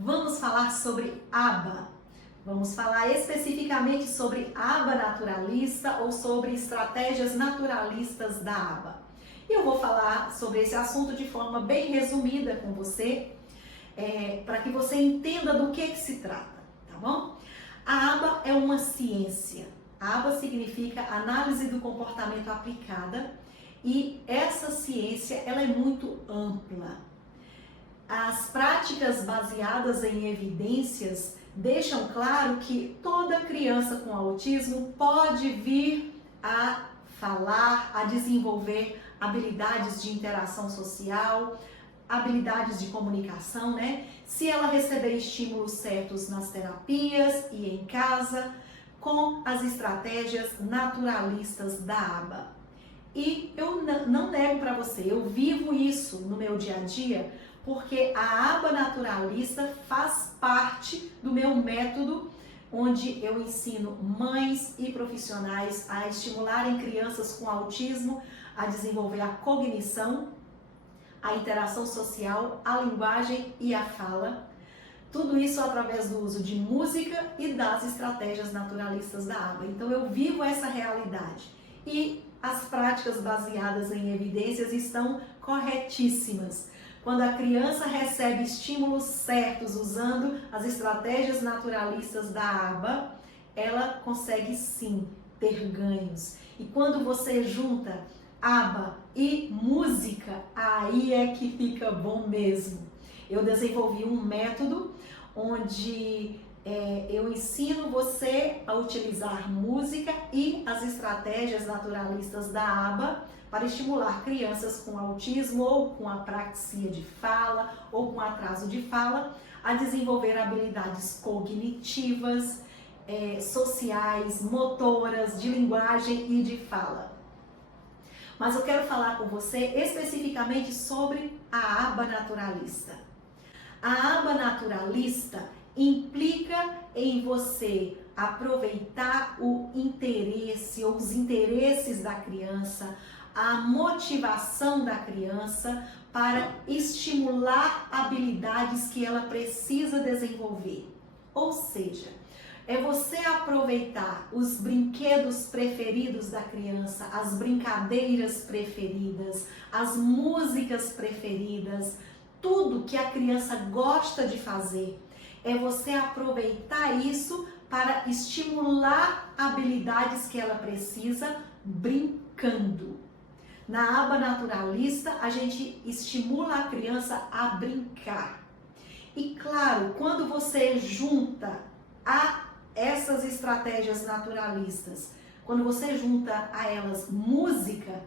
vamos falar sobre aba. Vamos falar especificamente sobre aba naturalista ou sobre estratégias naturalistas da aba. E eu vou falar sobre esse assunto de forma bem resumida com você, para que você entenda do que se trata, tá bom? A aba é uma ciência. A aba significa análise do comportamento aplicada e essa ciência ela é muito ampla. As práticas baseadas em evidências deixam claro que toda criança com autismo pode vir a falar, a desenvolver habilidades de interação social, habilidades de comunicação, né? Se ela receber estímulos certos nas terapias e em casa, com as estratégias naturalistas da aba. E eu não nego para você, eu vivo isso no meu dia a dia, porque a aba naturalista faz parte do meu método, onde eu ensino mães e profissionais a estimularem crianças com autismo a desenvolver a cognição, a interação social, a linguagem e a fala. Tudo isso através do uso de música e das estratégias naturalistas da aba. Então eu vivo essa realidade e as práticas baseadas em evidências estão corretíssimas. Quando a criança recebe estímulos certos usando as estratégias naturalistas da aba, ela consegue sim ter ganhos. E quando você junta aba e música, aí é que fica bom mesmo. Eu desenvolvi um método onde eu ensino você a utilizar música e as estratégias naturalistas da aba para estimular crianças com autismo ou com apraxia de fala ou com atraso de fala a desenvolver habilidades cognitivas, sociais, motoras, de linguagem e de fala. Mas eu quero falar com você especificamente sobre a aba naturalista. A aba naturalista implica em você aproveitar o interesse ou os interesses da criança, a motivação da criança para estimular habilidades que ela precisa desenvolver. Ou seja, é você aproveitar os brinquedos preferidos da criança, as brincadeiras preferidas, as músicas preferidas, tudo que a criança gosta de fazer. É você aproveitar isso para estimular habilidades que ela precisa brincando. Na aba naturalista, a gente estimula a criança a brincar. E claro, quando você junta a essas estratégias naturalistas, quando você junta a elas música,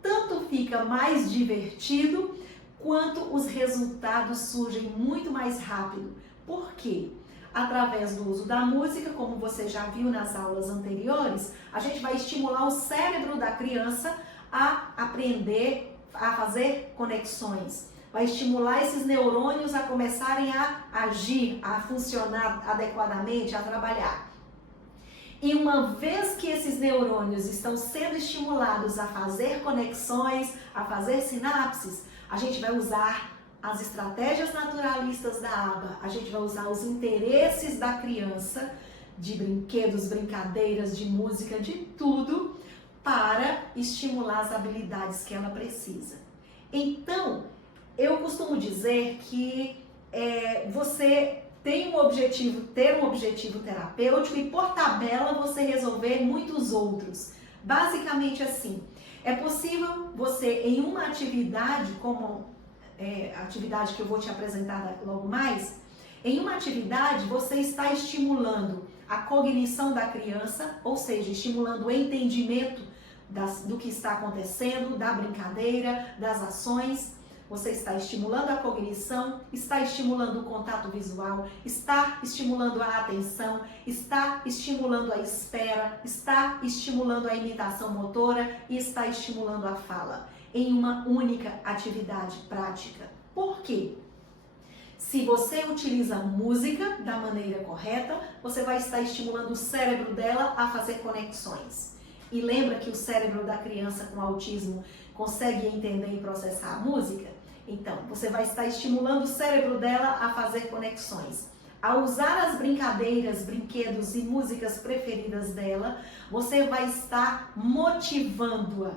tanto fica mais divertido, quanto os resultados surgem muito mais rápido. Por quê? Através do uso da música, como você já viu nas aulas anteriores, a gente vai estimular o cérebro da criança a aprender a fazer conexões. Vai estimular esses neurônios a começarem a agir, a funcionar adequadamente, a trabalhar. E uma vez que esses neurônios estão sendo estimulados a fazer conexões, a fazer sinapses, a gente vai usar as estratégias naturalistas da aba, a gente vai usar os interesses da criança, de brinquedos, brincadeiras, de música, de tudo, para estimular as habilidades que ela precisa. Então, eu costumo dizer que você tem um objetivo, ter um objetivo terapêutico e por tabela você resolver muitos outros. Basicamente assim, é possível você em uma atividade, como a atividade que eu vou te apresentar logo mais, em uma atividade você está estimulando a cognição da criança, ou seja, estimulando o entendimento do que está acontecendo, da brincadeira, das ações. Você está estimulando a cognição, está estimulando o contato visual, está estimulando a atenção, está estimulando a espera, está estimulando a imitação motora e está estimulando a fala em uma única atividade prática. Por quê? Se você utiliza música da maneira correta, você vai estar estimulando o cérebro dela a fazer conexões. E lembra que o cérebro da criança com autismo consegue entender e processar a música? Então, você vai estar estimulando o cérebro dela a fazer conexões. Ao usar as brincadeiras, brinquedos e músicas preferidas dela, você vai estar motivando-a.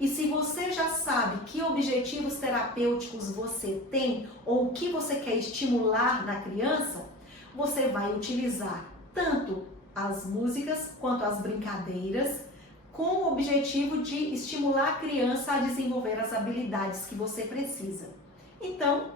E se você já sabe que objetivos terapêuticos você tem ou o que você quer estimular na criança, você vai utilizar tanto as músicas quanto as brincadeiras com o objetivo de estimular a criança a desenvolver as habilidades que você precisa. Então,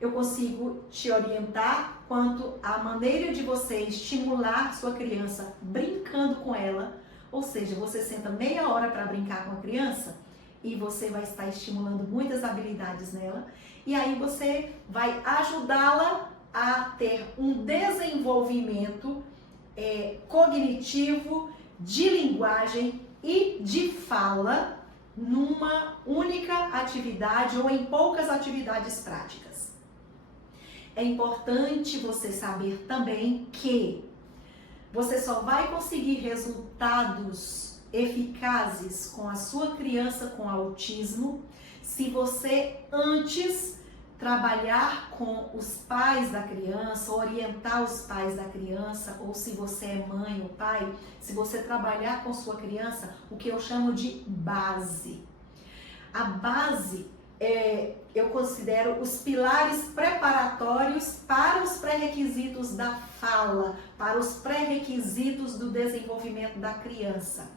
eu consigo te orientar quanto à maneira de você estimular sua criança brincando com ela, ou seja, você senta meia hora para brincar com a criança e você vai estar estimulando muitas habilidades nela, e aí você vai ajudá-la a ter um desenvolvimento cognitivo, de linguagem e de fala numa única atividade ou em poucas atividades práticas. É importante você saber também que você só vai conseguir resultados eficazes com a sua criança com autismo se você antes trabalhar com os pais da criança, orientar os pais da criança, ou se você é mãe ou pai, se você trabalhar com sua criança, o que eu chamo de base. A base eu considero os pilares preparatórios para os pré-requisitos da fala, para os pré-requisitos do desenvolvimento da criança.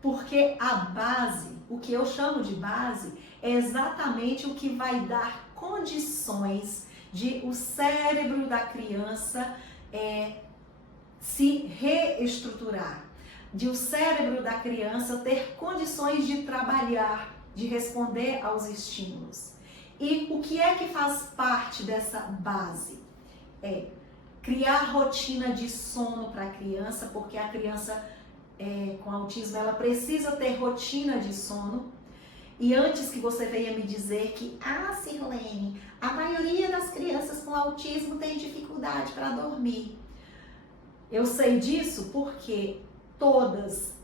Porque a base, o que eu chamo de base, é exatamente o que vai dar condições de o cérebro da criança se reestruturar, de o cérebro da criança ter condições de trabalhar, de responder aos estímulos. E o que é que faz parte dessa base? É criar rotina de sono para a criança, porque a criança com autismo ela precisa ter rotina de sono. E antes que você venha me dizer que, Sirlene, a maioria das crianças com autismo tem dificuldade para dormir. Eu sei disso porque todas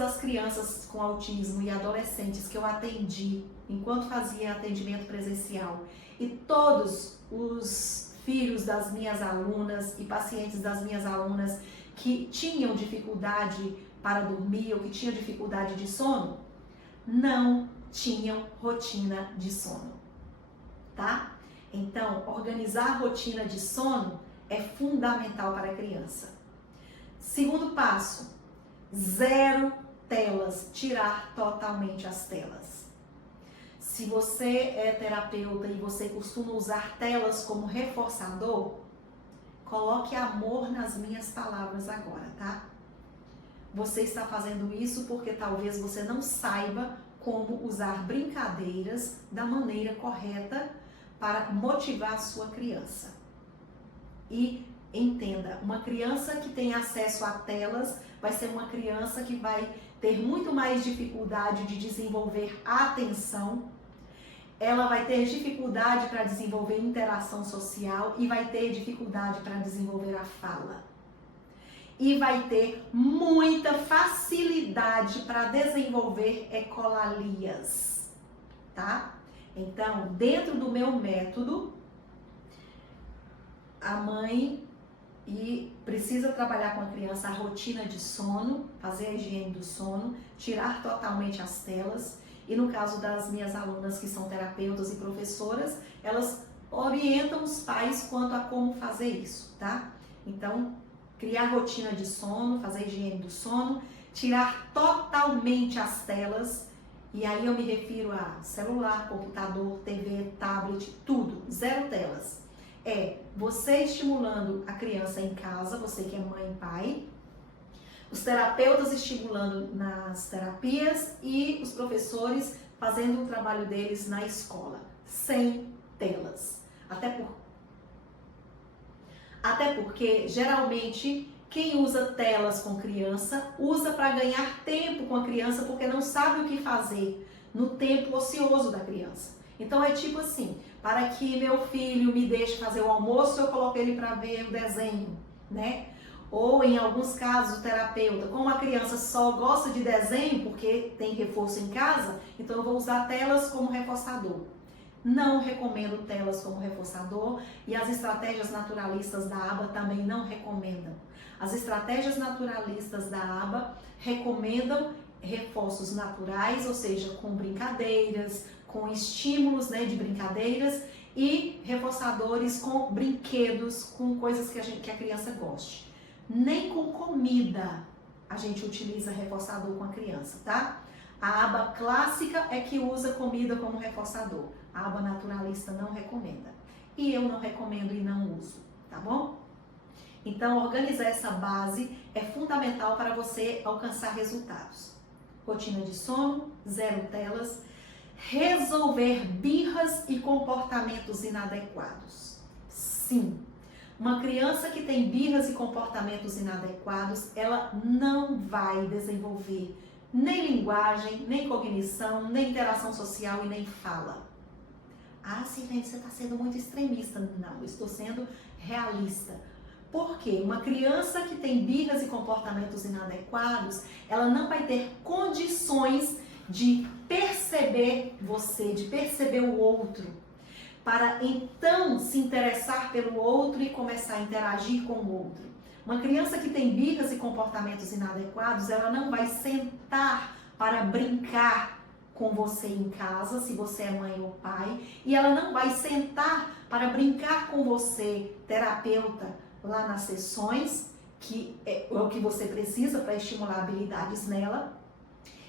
as crianças com autismo e adolescentes que eu atendi enquanto fazia atendimento presencial e todos os filhos das minhas alunas e pacientes das minhas alunas que tinham dificuldade para dormir ou que tinham dificuldade de sono, não tinham rotina de sono, tá? Então, organizar a rotina de sono é fundamental para a criança. Segundo passo, 0 telas, tirar totalmente as telas. Se você é terapeuta e você costuma usar telas como reforçador, coloque amor nas minhas palavras agora, tá? Você está fazendo isso porque talvez você não saiba como usar brincadeiras da maneira correta para motivar a sua criança. E entenda, uma criança que tem acesso a telas vai ser uma criança que vai ter muito mais dificuldade de desenvolver a atenção, ela vai ter dificuldade para desenvolver interação social e vai ter dificuldade para desenvolver a fala. E vai ter muita facilidade para desenvolver ecolalias, tá? Então, dentro do meu método, a mãe precisa trabalhar com a criança a rotina de sono, fazer a higiene do sono, tirar totalmente as telas. E no caso das minhas alunas que são terapeutas e professoras, elas orientam os pais quanto a como fazer isso, tá? Então, criar rotina de sono, fazer a higiene do sono, tirar totalmente as telas, e aí eu me refiro a celular, computador, TV, tablet, tudo, 0 telas. Você estimulando a criança em casa, você que é mãe e pai, os terapeutas estimulando nas terapias e os professores fazendo o trabalho deles na escola, sem telas. Até porque, geralmente, quem usa telas com criança, usa para ganhar tempo com a criança, porque não sabe o que fazer no tempo ocioso da criança. Então é tipo assim, para que meu filho me deixe fazer o almoço, eu coloco ele para ver o desenho, né? Ou em alguns casos o terapeuta, como a criança só gosta de desenho porque tem reforço em casa, então eu vou usar telas como reforçador. não recomendo telas como reforçador e as estratégias naturalistas da aba também não recomendam. As estratégias naturalistas da aba recomendam reforços naturais, ou seja, com brincadeiras, com estímulos, né, de brincadeiras e reforçadores com brinquedos, com coisas que a criança goste. Nem com comida a gente utiliza reforçador com a criança, tá? A aba clássica é que usa comida como reforçador. A aba naturalista não recomenda. E eu não recomendo e não uso, tá bom? Então, organizar essa base é fundamental para você alcançar resultados. Rotina de sono, 0 telas, resolver birras e comportamentos inadequados. Sim, uma criança que tem birras e comportamentos inadequados, ela não vai desenvolver nem linguagem, nem cognição, nem interação social e nem fala. Ah, Sirlene, você está sendo muito extremista. Não, eu estou sendo realista. Por quê? Uma criança que tem birras e comportamentos inadequados, ela não vai ter condições de perceber você, de perceber o outro, para então se interessar pelo outro e começar a interagir com o outro. Uma criança que tem birras e comportamentos inadequados, ela não vai sentar para brincar com você em casa, se você é mãe ou pai, e ela não vai sentar para brincar com você, terapeuta, lá nas sessões, que é o que você precisa para estimular habilidades nela,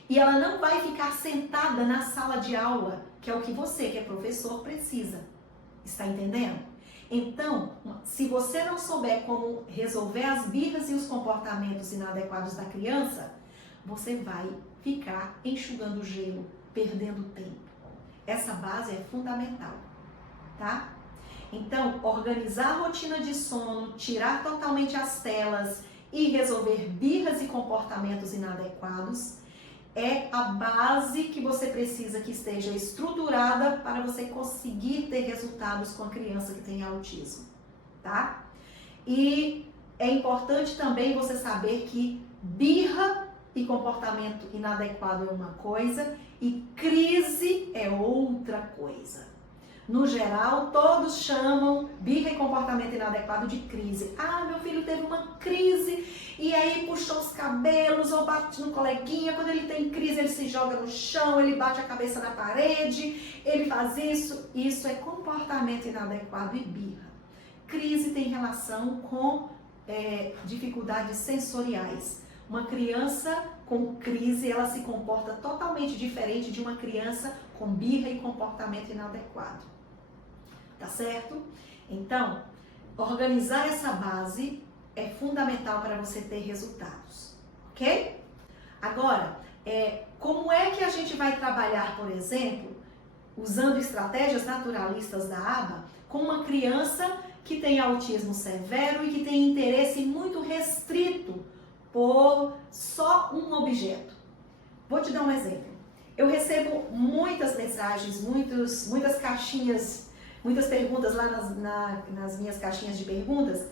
e ela não vai ficar sentada na sala de aula, que é o que você, que é professor, precisa. Está entendendo? Então, se você não souber como resolver as birras e os comportamentos inadequados da criança, você vai ficar enxugando gelo, perdendo tempo. Essa base é fundamental, tá? Então, organizar a rotina de sono, tirar totalmente as telas e resolver birras e comportamentos inadequados é a base que você precisa que esteja estruturada para você conseguir ter resultados com a criança que tem autismo, tá? E é importante também você saber que birra e comportamento inadequado é uma coisa e crise é outra coisa. No geral, todos chamam birra e comportamento inadequado de crise. Ah, meu filho teve uma crise e aí puxou os cabelos ou bate no coleguinha. Quando ele tem crise, ele se joga no chão, ele bate a cabeça na parede, ele faz isso. Isso é comportamento inadequado e birra. Crise tem relação com dificuldades sensoriais. Uma criança com crise, ela se comporta totalmente diferente de uma criança com birra e comportamento inadequado. Tá certo? Então, organizar essa base é fundamental para você ter resultados, ok? Agora, como é que a gente vai trabalhar, por exemplo, usando estratégias naturalistas da aba, com uma criança que tem autismo severo e que tem interesse muito restrito por só um objeto? Vou te dar um exemplo. Eu recebo muitas mensagens, muitas caixinhas, muitas perguntas lá nas minhas caixinhas de perguntas,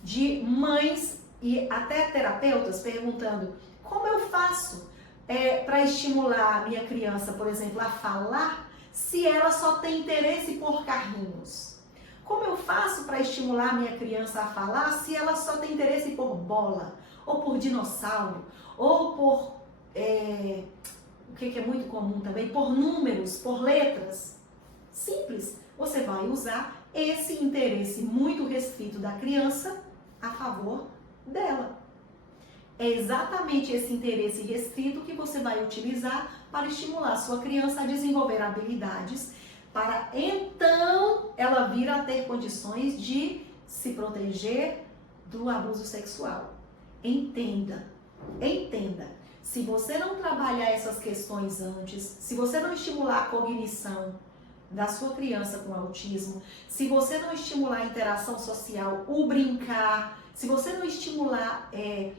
de mães e até terapeutas perguntando como eu faço para estimular a minha criança, por exemplo, a falar, se ela só tem interesse por carrinhos. Como eu faço para estimular a minha criança a falar, se ela só tem interesse por bola, ou por dinossauro, ou por, o que é muito comum também, por números, por letras. Simples. Você vai usar esse interesse muito restrito da criança a favor dela. É exatamente esse interesse restrito que você vai utilizar para estimular a sua criança a desenvolver habilidades, para então ela vir a ter condições de se proteger do abuso sexual. Entenda. Se você não trabalhar essas questões antes, se você não estimular a cognição da sua criança com autismo, se você não estimular a interação social, o brincar, se você não estimular,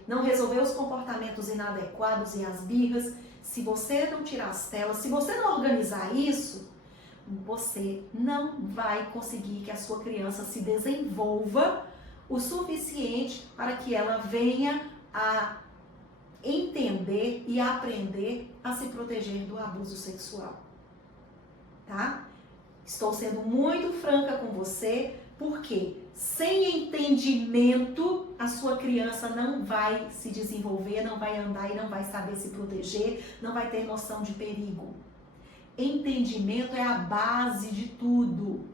não resolver os comportamentos inadequados e as birras, se você não tirar as telas, se você não organizar isso, você não vai conseguir que a sua criança se desenvolva o suficiente para que ela venha a entender e aprender a se proteger do abuso sexual, tá? Estou sendo muito franca com você, porque sem entendimento a sua criança não vai se desenvolver, não vai andar e não vai saber se proteger, não vai ter noção de perigo. Entendimento é a base de tudo.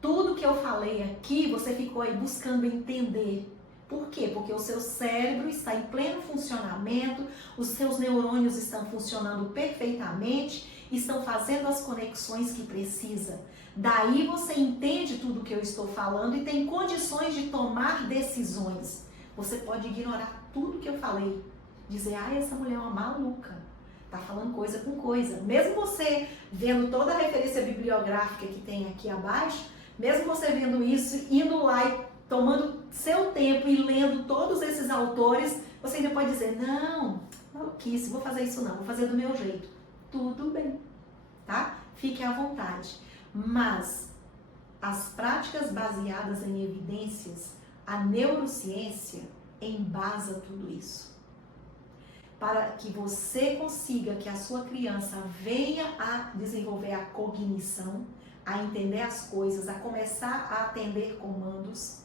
Tudo que eu falei aqui, você ficou aí buscando entender. Por quê? Porque o seu cérebro está em pleno funcionamento, os seus neurônios estão funcionando perfeitamente, estão fazendo as conexões que precisa. Daí você entende tudo que eu estou falando e tem condições de tomar decisões. Você pode ignorar tudo que eu falei, dizer, essa mulher é uma maluca, tá falando coisa com coisa. Mesmo você vendo toda a referência bibliográfica que tem aqui abaixo, mesmo você vendo isso, indo lá e tomando seu tempo e lendo todos esses autores, você ainda pode dizer, não, maluquice, vou fazer isso não, vou fazer do meu jeito. Tudo bem, tá? Fique à vontade. Mas as práticas baseadas em evidências, a neurociência embasa tudo isso. Para que você consiga que a sua criança venha a desenvolver a cognição, a entender as coisas, a começar a atender comandos,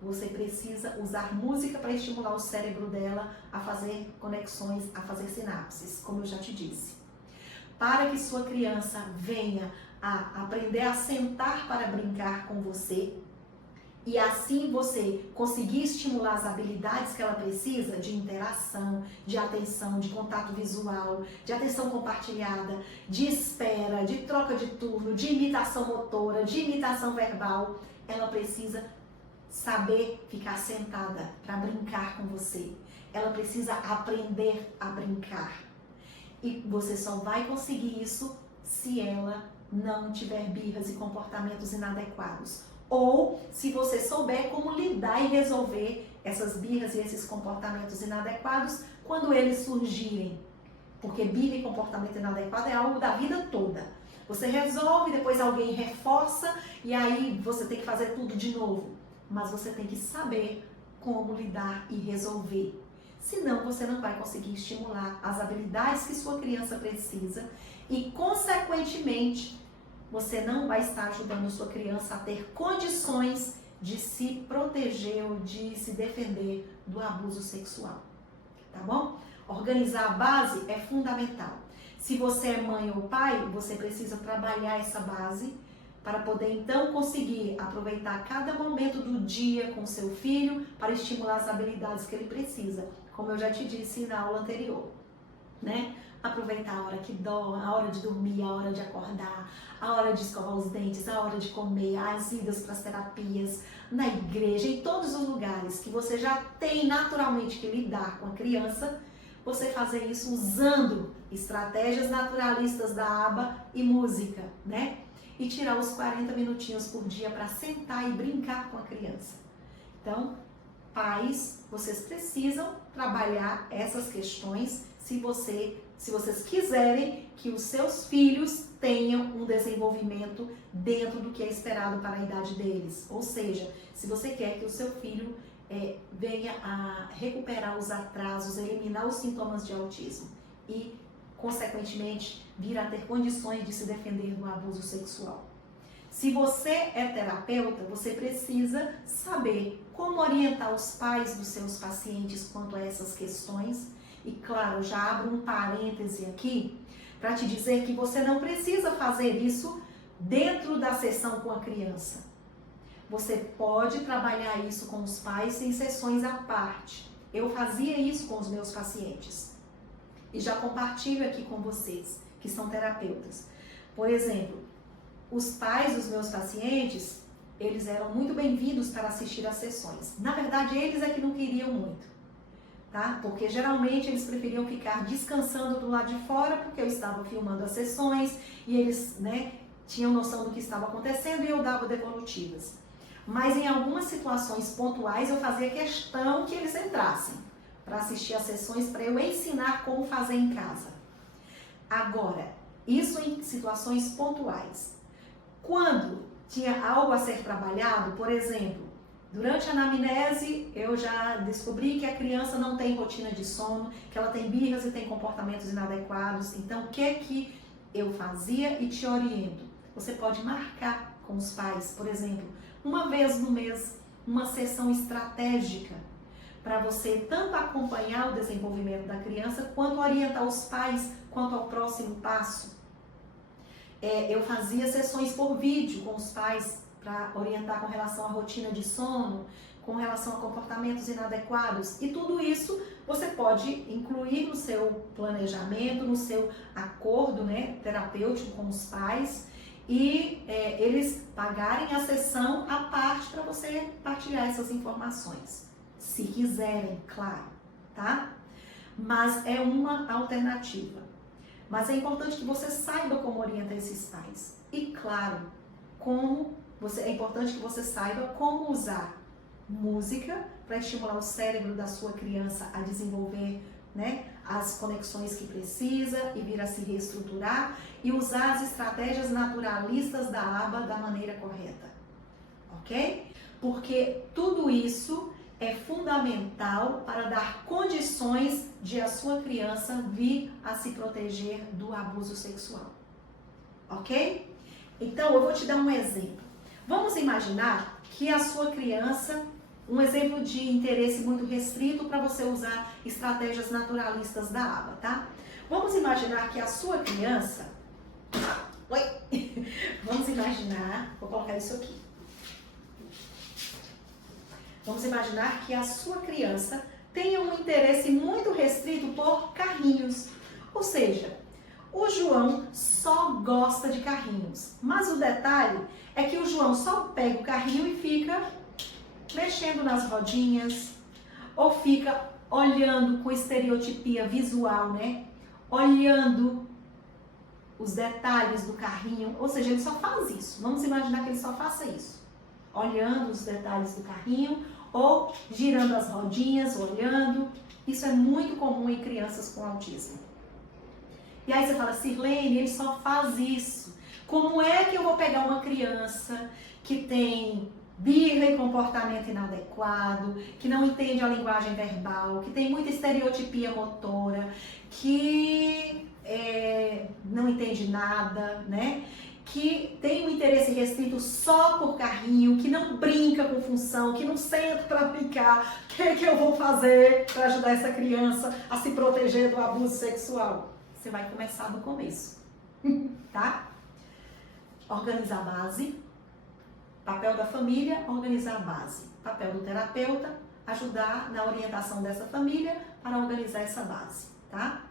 você precisa usar música para estimular o cérebro dela a fazer conexões, a fazer sinapses, como eu já te disse. Para que sua criança venha a aprender a sentar para brincar com você e assim você conseguir estimular as habilidades que ela precisa de interação, de atenção, de contato visual, de atenção compartilhada, de espera, de troca de turno, de imitação motora, de imitação verbal, ela precisa saber ficar sentada para brincar com você. Ela precisa aprender a brincar. E você só vai conseguir isso se ela não tiver birras e comportamentos inadequados. Ou se você souber como lidar e resolver essas birras e esses comportamentos inadequados quando eles surgirem. Porque birra e comportamento inadequado é algo da vida toda. Você resolve, depois alguém reforça e aí você tem que fazer tudo de novo. Mas você tem que saber como lidar e resolver. Senão você não vai conseguir estimular as habilidades que sua criança precisa e, consequentemente, você não vai estar ajudando sua criança a ter condições de se proteger ou de se defender do abuso sexual. Tá bom? Organizar a base é fundamental. Se você é mãe ou pai, você precisa trabalhar essa base para poder então conseguir aproveitar cada momento do dia com seu filho para estimular as habilidades que ele precisa, como eu já te disse na aula anterior, né? Aproveitar a hora que dorme, a hora de dormir, a hora de acordar, a hora de escovar os dentes, a hora de comer, as idas para as terapias, na igreja, em todos os lugares que você já tem naturalmente que lidar com a criança, você fazer isso usando estratégias naturalistas da aba e música, né? E tirar os 40 minutinhos por dia para sentar e brincar com a criança. Então, pais, vocês precisam trabalhar essas questões se vocês quiserem que os seus filhos tenham um desenvolvimento dentro do que é esperado para a idade deles. Ou seja, se você quer que o seu filho venha a recuperar os atrasos, eliminar os sintomas de autismo e, consequentemente, vir a ter condições de se defender do abuso sexual. Se você é terapeuta, você precisa saber como orientar os pais dos seus pacientes quanto a essas questões. E claro, já abro um parêntese aqui para te dizer que você não precisa fazer isso dentro da sessão com a criança. Você pode trabalhar isso com os pais em sessões à parte. Eu fazia isso com os meus pacientes. E já compartilho aqui com vocês, que são terapeutas. Por exemplo, os pais dos meus pacientes, eles eram muito bem-vindos para assistir às sessões. Na verdade, eles é que não queriam muito, tá? Porque geralmente eles preferiam ficar descansando do lado de fora, porque eu estava filmando as sessões e eles, tinham noção do que estava acontecendo e eu dava devolutivas. Mas em algumas situações pontuais eu fazia questão que eles entrassem para assistir às sessões, para eu ensinar como fazer em casa. Agora, isso em situações pontuais. Quando tinha algo a ser trabalhado, por exemplo, durante a anamnese eu já descobri que a criança não tem rotina de sono, que ela tem birras e tem comportamentos inadequados. Então, o que é que eu fazia e te oriento? você pode marcar com os pais, por exemplo, uma vez no mês, uma sessão estratégica para você tanto acompanhar o desenvolvimento da criança, quanto orientar os pais quanto ao próximo passo. Eu fazia sessões por vídeo com os pais para orientar com relação à rotina de sono, com relação a comportamentos inadequados. E tudo isso você pode incluir no seu planejamento, no seu acordo, né, terapêutico com os pais, e eles pagarem a sessão à parte para você partilhar essas informações. Se quiserem, claro, tá? Mas é uma alternativa. Mas é importante que você saiba como orientar esses pais. E claro, é importante que você saiba como usar música para estimular o cérebro da sua criança a desenvolver, né, as conexões que precisa e vir a se reestruturar, e usar as estratégias naturalistas da aba da maneira correta, ok? Porque tudo isso é fundamental para dar condições de a sua criança vir a se proteger do abuso sexual, ok? Então, eu vou te dar um exemplo. Vamos imaginar que a sua criança, um exemplo de interesse muito restrito para você usar estratégias naturalistas da aba, tá? Vamos imaginar que a sua criança... Vamos imaginar... Vou colocar isso aqui. Vamos imaginar que a sua criança tenha um interesse muito restrito por carrinhos. Ou seja, o João só gosta de carrinhos. Mas o detalhe é que o João só pega o carrinho e fica mexendo nas rodinhas, ou fica olhando com estereotipia visual, né? Olhando os detalhes do carrinho, ou seja, ele só faz isso. Vamos imaginar que ele só faça isso. Olhando os detalhes do carrinho, ou girando as rodinhas, olhando. Isso é muito comum em crianças com autismo. E aí você fala, Sirlene, ele só faz isso. Como é que eu vou pegar uma criança que tem birra e comportamento inadequado, que não entende a linguagem verbal, que tem muita estereotipia motora, que não entende nada, né? Que tem um interesse restrito só por carrinho, que não brinca com função, que não senta para brincar. O que é que eu vou fazer para ajudar essa criança a se proteger do abuso sexual? Você vai começar do começo, tá? Organizar a base. Papel da família, organizar a base. Papel do terapeuta, ajudar na orientação dessa família para organizar essa base, tá?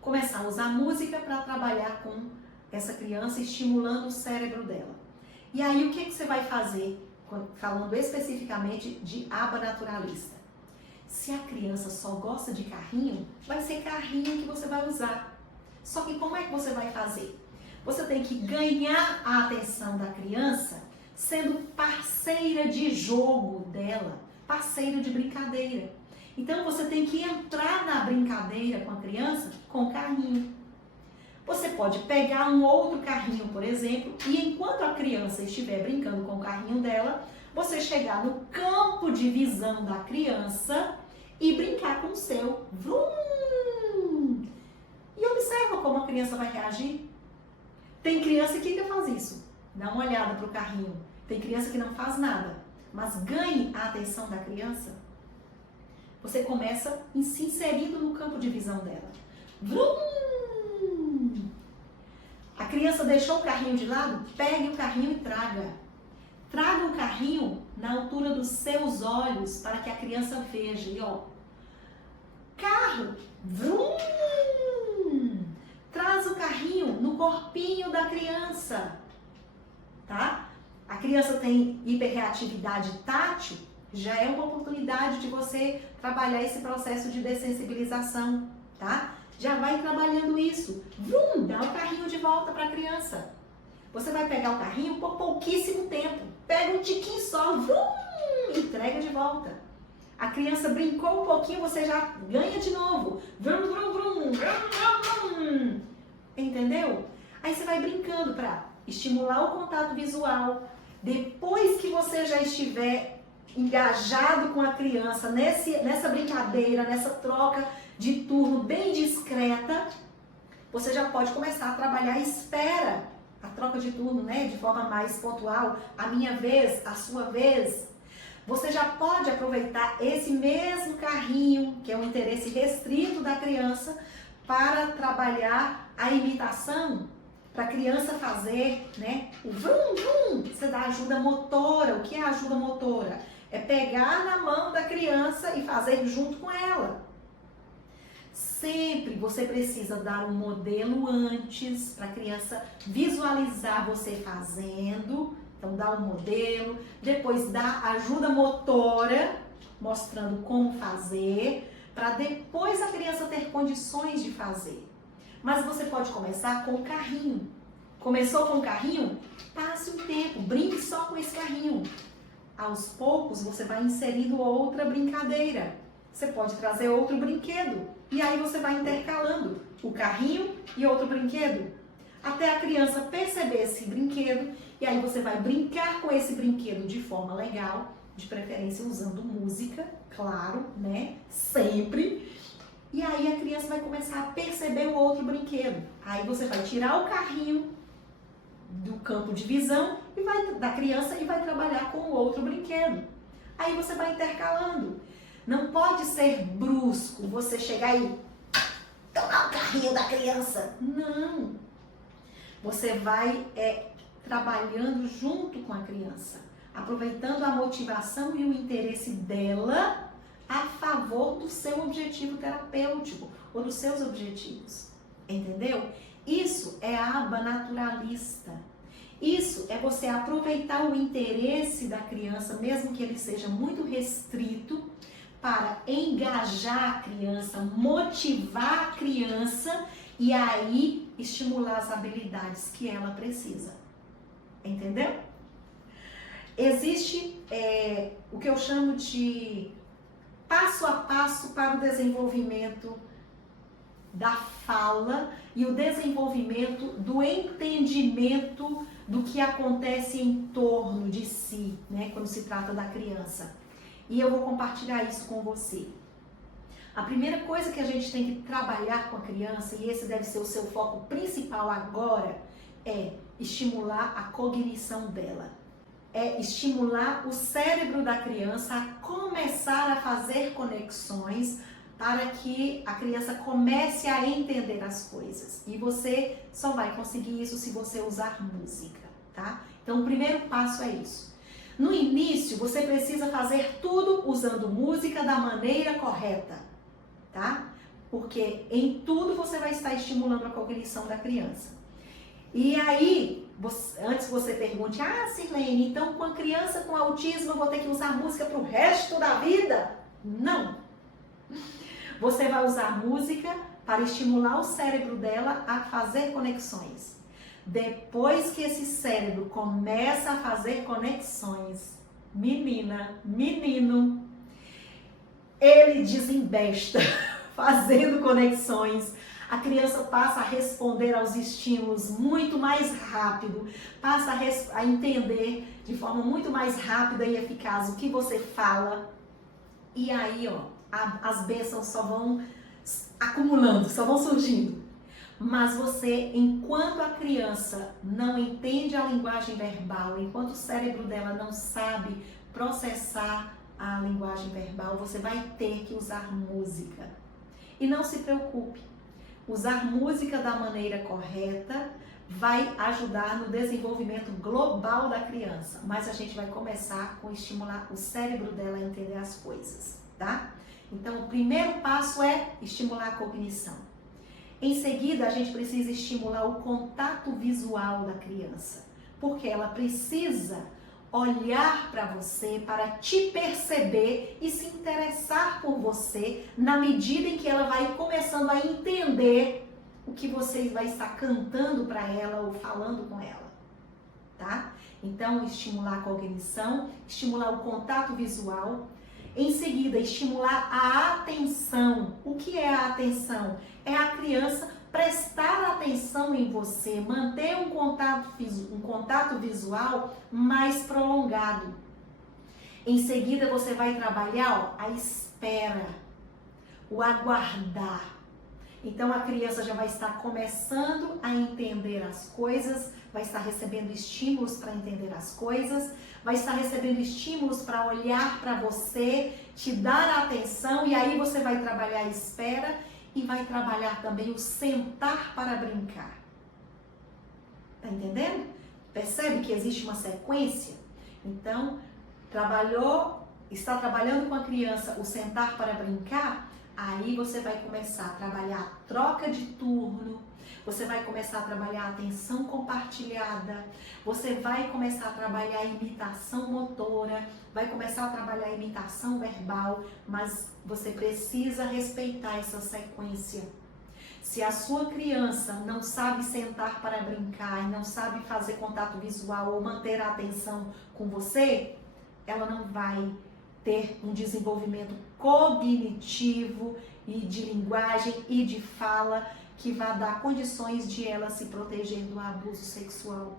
Começar a usar música para trabalhar com essa criança, estimulando o cérebro dela. E aí, o que você vai fazer, falando especificamente de aba naturalista? Se a criança só gosta de carrinho, vai ser carrinho que você vai usar. Só que como é que você vai fazer? Você tem que ganhar a atenção da criança sendo parceira de jogo dela, parceiro de brincadeira. Então, você tem que entrar na brincadeira com a criança com carrinho. Você pode pegar um outro carrinho, por exemplo, e enquanto a criança estiver brincando com o carrinho dela, você chegar no campo de visão da criança e brincar com o seu. Vrum! E observa como a criança vai reagir. Tem criança que ainda faz isso. Dá uma olhada para o carrinho. Tem criança que não faz nada, mas ganhe a atenção da criança. Você começa se inserindo no campo de visão dela. Vrum! A criança deixou o carrinho de lado? Pegue o carrinho e traga. Traga o carrinho na altura dos seus olhos para que a criança veja. E ó, carro, vrum! Traz o carrinho no corpinho da criança, tá? A criança tem hiperreatividade tátil, já é uma oportunidade de você trabalhar esse processo de dessensibilização, tá? Já vai trabalhando isso. Vrum, dá o carrinho de volta para a criança. Você vai pegar o carrinho por pouquíssimo tempo. Pega um tiquinho só, vrum, entrega de volta. A criança brincou um pouquinho, você já ganha de novo. Vrum, vrum, vrum, vrum, vrum, vrum. Entendeu? Aí você vai brincando para estimular o contato visual. Depois que você já estiver engajado com a criança nessa brincadeira, nessa troca de turno bem discreta, você já pode começar a trabalhar a espera a troca de turno, né, de forma mais pontual, a minha vez, a sua vez, você já pode aproveitar esse mesmo carrinho, que é um interesse restrito da criança, para trabalhar a imitação, para a criança fazer, né, o vrum, vrum. Você dá ajuda motora. O que é ajuda motora? É pegar na mão da criança e fazer junto com ela. Sempre você precisa dar um modelo antes para a criança visualizar você fazendo. Então dá um modelo, depois dá ajuda motora, mostrando como fazer, para depois a criança ter condições de fazer. Mas você pode começar com o carrinho. Começou com o carrinho? Passe um tempo, brinque só com esse carrinho. Aos poucos você vai inserindo outra brincadeira. Você pode trazer outro brinquedo. E aí você vai intercalando o carrinho e outro brinquedo. Até a criança perceber esse brinquedo. E aí você vai brincar com esse brinquedo de forma legal. De preferência usando música, claro, né? Sempre. E aí a criança vai começar a perceber o outro brinquedo. Aí você vai tirar o carrinho do campo de visão da criança e vai trabalhar com o outro brinquedo. Aí você vai intercalando. Não pode ser brusco você chegar e tomar o carrinho da criança. Não. Você vai trabalhando junto com a criança, aproveitando a motivação e o interesse dela a favor do seu objetivo terapêutico ou dos seus objetivos. Entendeu? Isso é a aba naturalista. Isso é você aproveitar o interesse da criança, mesmo que ele seja muito restrito, para engajar a criança, motivar a criança e aí estimular as habilidades que ela precisa. Entendeu? Existe o que eu chamo de passo a passo para o desenvolvimento da fala e o desenvolvimento do entendimento do que acontece em torno de si, né, quando se trata da criança. E eu vou compartilhar isso com você. A primeira coisa que a gente tem que trabalhar com a criança, e esse deve ser o seu foco principal agora, é estimular a cognição dela. É estimular o cérebro da criança a começar a fazer conexões para que a criança comece a entender as coisas. E você só vai conseguir isso se você usar música, tá? Então, o primeiro passo é isso. No início, você precisa fazer tudo usando música da maneira correta, tá? Porque em tudo você vai estar estimulando a cognição da criança. E aí, antes que você pergunte, Sirlene, então com a criança com autismo eu vou ter que usar música para o resto da vida? Não! Você vai usar música para estimular o cérebro dela a fazer conexões. Depois que esse cérebro começa a fazer conexões, menina, menino, ele desembesta fazendo conexões. A criança passa a responder aos estímulos muito mais rápido, passa a entender de forma muito mais rápida e eficaz o que você fala. E aí, as bênçãos só vão acumulando, só vão surgindo. Mas você, enquanto a criança não entende a linguagem verbal, enquanto o cérebro dela não sabe processar a linguagem verbal, você vai ter que usar música. E não se preocupe, usar música da maneira correta vai ajudar no desenvolvimento global da criança. Mas a gente vai começar com estimular o cérebro dela a entender as coisas, tá? Então, o primeiro passo é estimular a cognição. Em seguida, a gente precisa estimular o contato visual da criança, porque ela precisa olhar para você, para te perceber e se interessar por você na medida em que ela vai começando a entender o que você vai estar cantando para ela ou falando com ela, tá? Então, estimular a cognição, estimular o contato visual. Em seguida, estimular a atenção. O que é a atenção? É a criança prestar atenção em você, manter um contato visual mais prolongado. Em seguida, você vai trabalhar a espera, o aguardar. Então a criança já vai estar começando a entender as coisas, vai estar recebendo estímulos para entender as coisas, vai estar recebendo estímulos para olhar para você, te dar atenção, e aí você vai trabalhar a espera e vai trabalhar também o sentar para brincar. Tá entendendo? Percebe que existe uma sequência? Então, está trabalhando com a criança o sentar para brincar, aí você vai começar a trabalhar a troca de turno, você vai começar a trabalhar a atenção compartilhada, você vai começar a trabalhar a imitação motora, vai começar a trabalhar a imitação verbal, mas você precisa respeitar essa sequência. Se a sua criança não sabe sentar para brincar e não sabe fazer contato visual ou manter a atenção com você, ela não vai ter um desenvolvimento cognitivo e de linguagem e de fala que vai dar condições de ela se proteger do abuso sexual.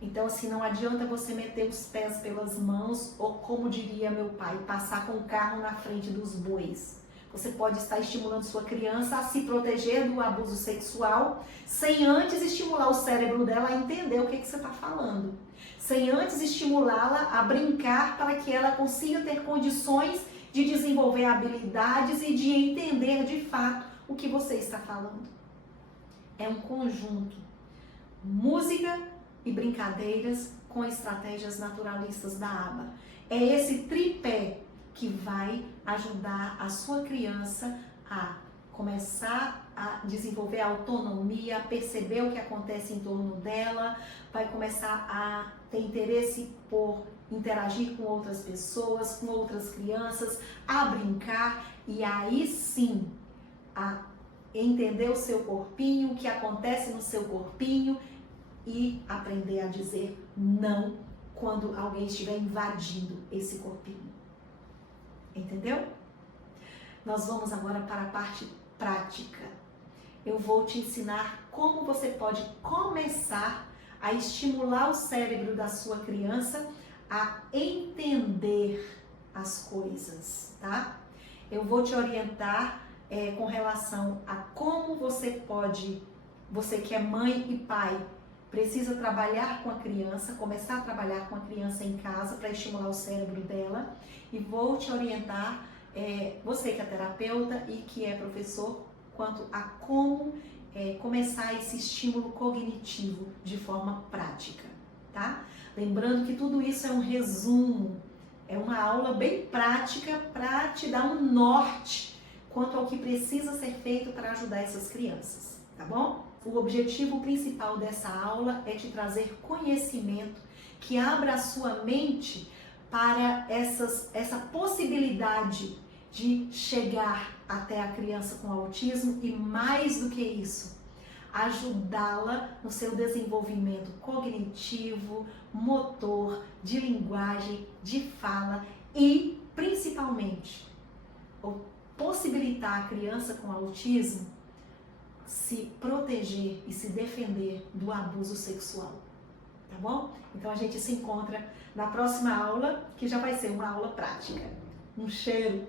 Então, assim, não adianta você meter os pés pelas mãos ou, como diria meu pai, passar com o carro na frente dos bois. Você pode estar estimulando sua criança a se proteger do abuso sexual sem antes estimular o cérebro dela a entender o que você está falando. Sem antes estimulá-la a brincar para que ela consiga ter condições de desenvolver habilidades e de entender de fato o que você está falando. É um conjunto. Música e brincadeiras com estratégias naturalistas da ABA. É esse tripé que vai ajudar a sua criança a começar a desenvolver a autonomia, a perceber o que acontece em torno dela, vai começar a ter interesse por interagir com outras pessoas, com outras crianças, a brincar e aí sim a entender o seu corpinho, o que acontece no seu corpinho e aprender a dizer não quando alguém estiver invadindo esse corpinho. Entendeu? Nós vamos agora para a parte prática. Eu vou te ensinar como você pode começar a estimular o cérebro da sua criança a entender as coisas, tá? Eu vou te orientar com relação a como você que é mãe e pai, precisa trabalhar com a criança, começar a trabalhar com a criança em casa para estimular o cérebro dela, e vou te orientar, você que é terapeuta e que é professor, quanto a como começar esse estímulo cognitivo de forma prática, tá? Lembrando que tudo isso é um resumo, é uma aula bem prática para te dar um norte quanto ao que precisa ser feito para ajudar essas crianças, tá bom? O objetivo principal dessa aula é te trazer conhecimento que abra a sua mente para essa possibilidade de chegar até a criança com autismo e, mais do que isso, ajudá-la no seu desenvolvimento cognitivo, motor, de linguagem, de fala e, principalmente, possibilitar a criança com autismo se proteger e se defender do abuso sexual, tá bom? Então a gente se encontra na próxima aula, que já vai ser uma aula prática. Um cheiro!